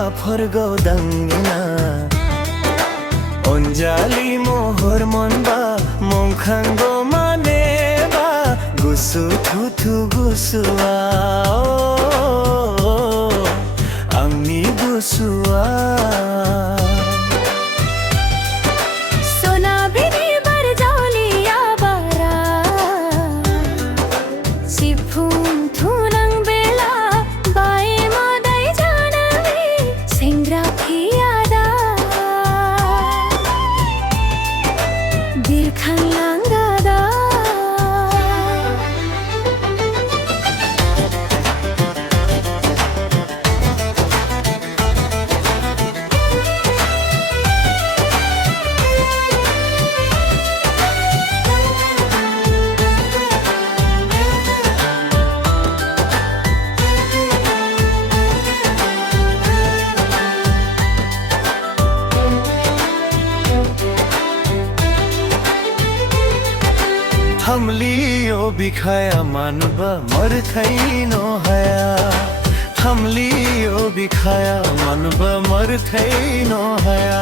खाफोरगौ दांना अनजालि महर मोनबा मंखांगौ मानेबा गुसु थुथु गुसुआ आंनि गुसुआ थमलियो बिखाया मानबा मरथैनो हाया थमलियो बिखाया मानबा मरथैनो हाया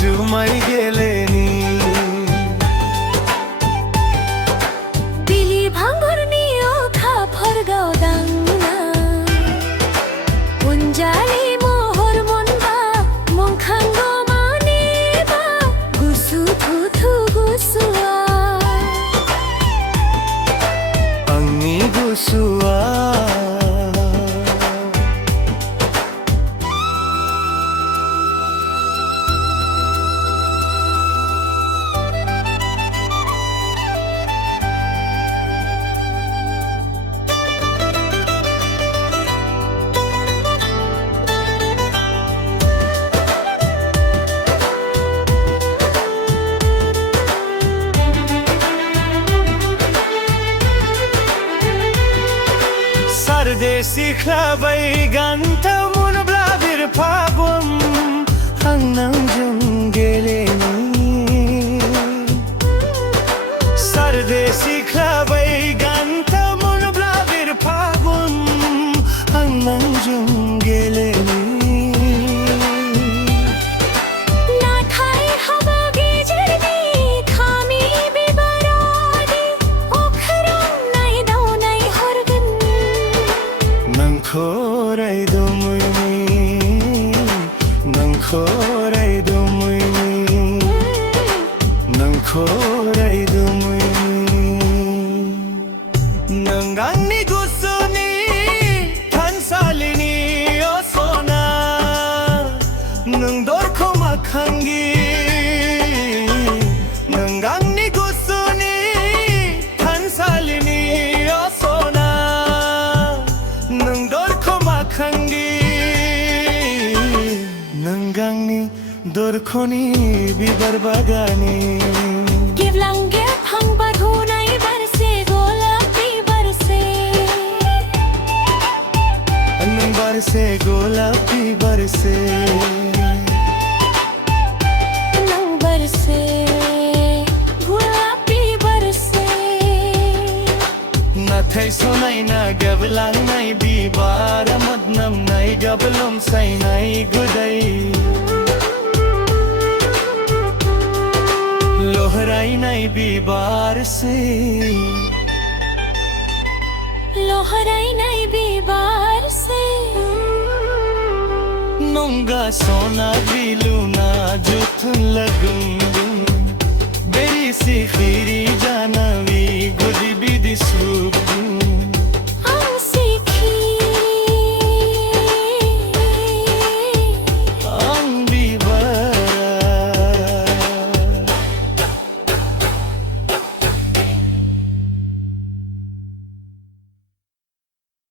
जुमाई गेलेनी बिलि भांगुरनि अखा फोरगाव दांना अनजालि महर मोनबा मंखांगौ मानेबा गुसु थुथु गुसुआ आंनि गुसुआ Sardesi klabai ganta munbla bir pabum hangnang jung geleni Sardesi klabai ganta munbla bir pabum hangnang jung geleni खोराय दुमुयनि नों खोराय दुमुयनि नों खोराय दुमुयनि नों आंनि गुसुनि थानसालिनि असना नों दरखौ माखांगि नों आंनि गुसुनि थानसालिनि असना नों खांगी नंगांनि दरखनि बिबार बागानि गेवलांगे फांबार हुनाय बारसे गलापि बारसे नों बारसे गलापि बारसे नों बारसे गलापि बारसे नाथाय समायना गेवलांनाय बिबार मोदोमनाय गाबलोमसायनाय गोदै लहरायनाय बिबारसे लहरायनाय बिबारसे नंगा सना बिलुना जुथुन लगुं बेरी सिखिरि